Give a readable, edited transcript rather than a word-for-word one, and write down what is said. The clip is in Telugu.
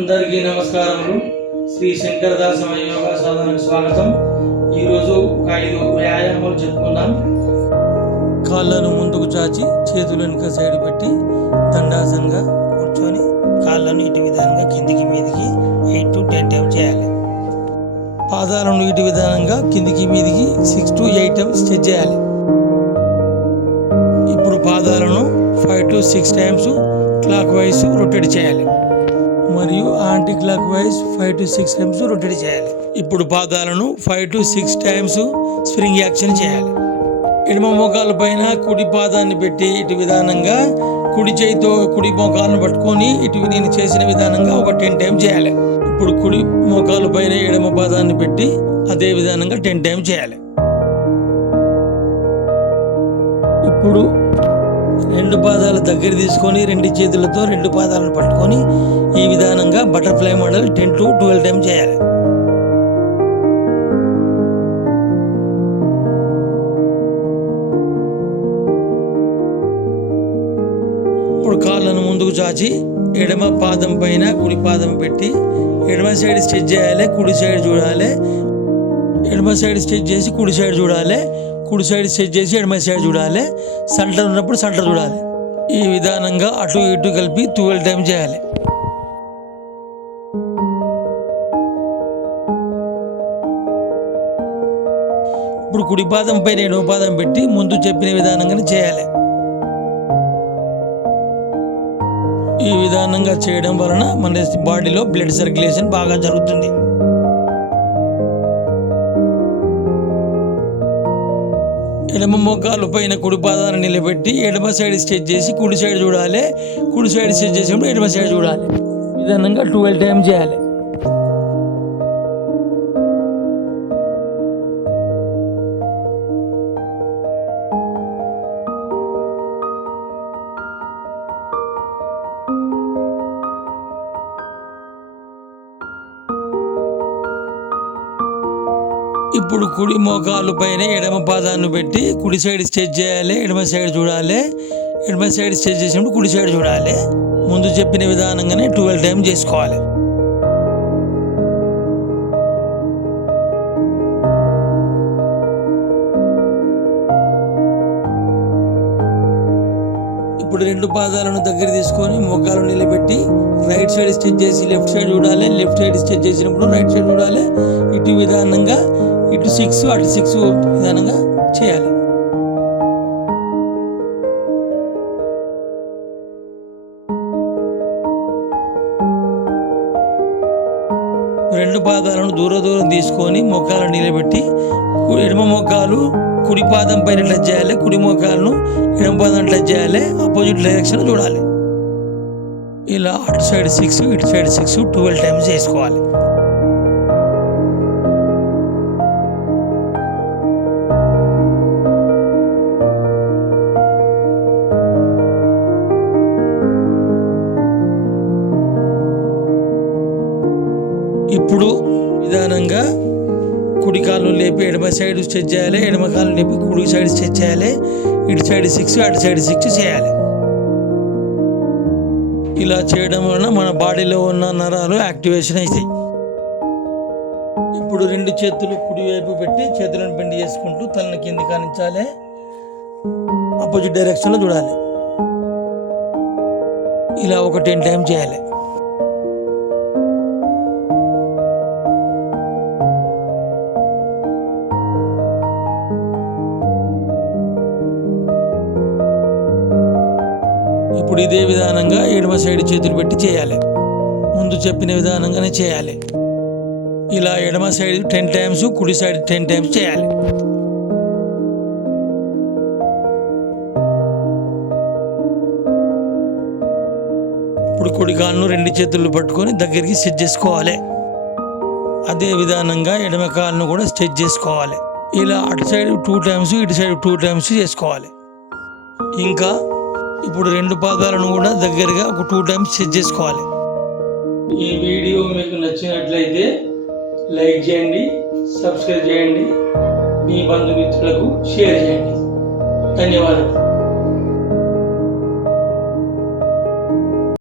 అందరికీ నమస్కారములు. శ్రీ శంకరదాసమయ యోగా సాధనకు స్వాగతం. ఈరోజు ఒక 5 వ్యాయామాలు చెప్పుకుందాం. కాళ్ళను ముందుకు చాచి చేతులు వెనుక సైడ్ పెట్టి దండాసనంగా కూర్చొని కాళ్ళను ఇటు విధానంగా కిందికి మీదికి 8 to 10 టైమ్స్ చేయాలి. పాదాలను ఇటు విధానంగా కిందికి మీదికి 6 to 8 టైమ్స్ స్ట్రెచ్ చేయాలి. ఇప్పుడు పాదాలను 5 to 6 times clock wise rotate చేయాలి మరియు anti clock wise 5 to 6 times rotate చేయాలి. ఇప్పుడు పాదాలను 5 to 6 టైమ్స్ స్ప్రింగ్ యాక్షన్ చేయాలి. ఎడమ మోకాల పైన కుడి పాదాన్ని పెట్టి ఇటు విధానంగా కుడి చేయితో కుడి మోకాలను పట్టుకొని ఇటు నేను చేసిన విధానంగా ఒక 10 టైమ్స్ చేయాలి. ఇప్పుడు కుడి మోకాల పైన ఎడమ పాదాన్ని పెట్టి అదే విధానంగా 10 టైమ్స్ చేయాలి. ఇప్పుడు 2 పాదాల దగ్గర తీసుకొని 2 చేతులతో 2 పాదాలను పట్టుకొని ఈ విధానంగా బటర్ఫ్లై మోడల్ 10 to 12 టైమ్స్ చేయాలి. ఇప్పుడు కాళ్ళను ముందుకు చాచి ఎడమ పాదం పైన కుడి పాదం పెట్టి ఎడమ సైడ్ స్ట్రెచ్ చేయాలి, కుడి సైడ్ చూడాలి. ఎడమ సైడ్ స్ట్రెచ్ చేసి కుడి సైడ్ చూడాలి, కుడి సైడ్ స్ట్రెచ్ చేసి ఎడమ సైడ్ చూడాలి. సెంటర్ ఉన్నప్పుడు సెంటర్ చూడాలి. ఈ విధానంగా అటు ఇటు కలిపి 12 టైమ్స్ చేయాలి. ఇప్పుడు కుడి పాదం పైన ఎడమ పాదం పెట్టి ముందు చెప్పిన విధానంగానే చేయాలి. ఈ విధానంగా చేయడం వలన మన బాడీలో బ్లడ్ సర్క్యులేషన్ బాగా జరుగుతుంది. ఎడమ మోకాలు పైన కుడి పాదాన్ని నిలబెట్టి ఎడమ సైడ్ స్ట్రెచ్ చేసి కుడి సైడ్ చూడాలి, కుడి సైడ్ స్ట్రెచ్ చేసినప్పుడు ఎడమ సైడ్ చూడాలి. ఈ విధంగా 12 టైమ్స్ చేయాలి. ఇప్పుడు కుడి మోకాలు పైన ఎడమ పాదాన్ని పెట్టి కుడి సైడ్ స్ట్రెచ్ చేయాలి, ఎడమ సైడ్ చూడాలి. ఎడమ సైడ్ స్ట్రెచ్ చేసినప్పుడు కుడి సైడ్ చూడాలి. ముందు చెప్పిన విధానంగానే 12 టైమ్స్ చేసుకోవాలి. ఇప్పుడు 2 పాదాలను దగ్గర తీసుకొని మోకాలు నిలబెట్టి రైట్ సైడ్ స్ట్రెచ్ చేసి లెఫ్ట్ సైడ్ చూడాలి, లెఫ్ట్ సైడ్ స్ట్రెచ్ చేసినప్పుడు రైట్ సైడ్ చూడాలి. ఇటు విధానంగా ఇటు 6 అటు 6 విధానంగా చేయాలి. రెండు పాదాలను దూరం తీసుకొని మోకాలను నిలబెట్టి ఎడమ మోకాలు కుడి పాదం పైన టచ్ చేయాలి, కుడి మోకాలను ఎడమ పాదం టచ్ చేయాలి, ఆపోజిట్ డైరెక్షన్ చూడాలి. ఇలా అటు సైడ్ 6 ఇటు సైడ్ 6 12 టైమ్స్ చేసుకోవాలి. ఇప్పుడు విధానంగా కుడి కాలు లేపి ఎడమ సైడ్ స్ట్రెచ్ చేయాలి, ఎడమ కాలు లేపి కుడి సైడ్ స్ట్రెచ్ చేయాలి. ఇటు సైడ్ 6 అటు సైడ్ 6 చేయాలి. ఇలా చేయడం వలన మన బాడీలో ఉన్న నరాలు యాక్టివేషన్ అవుతాయి. ఇప్పుడు 2 చేతులు కుడి వైపు పెట్టి చేతులను బెండ్ చేసుకుంటూ తలని కింది కానించాలి, ఆపోజిట్ డైరెక్షన్లో చూడాలి. ఇలా ఒక 10 టైమ్స్ చేయాలి. ఇప్పుడు ఇదే విధానంగా ఎడమ సైడ్ చేతులు పెట్టి చేయాలి. ముందు చెప్పిన విధానంగానే చేయాలి. ఇలా ఎడమ సైడ్ 10 టైమ్స్ కుడి సైడ్ 10 టైమ్స్ చేయాలి. ఇప్పుడు కుడి కాలును 2 చేతులు పట్టుకొని దగ్గరికి స్ట్రెచ్ చేసుకోవాలి. అదే విధానంగా ఎడమ కాలును కూడా స్ట్రెచ్ చేసుకోవాలి. ఇలా అటు సైడ్ 2 టైమ్స్ ఇటు సైడ్ 2 టైమ్స్ చేసుకోవాలి. ఇంకా ఇప్పుడు 2 పాదాలను కూడా దగ్గరగా ఒక 2 టైమ్స్ సెట్ చేసుకోవాలి. ఈ వీడియో మీకు నచ్చినట్లయితే లైక్ చేయండి, సబ్స్క్రైబ్ చేయండి, మీ బంధుమిత్రులకు షేర్ చేయండి. ధన్యవాదాలు.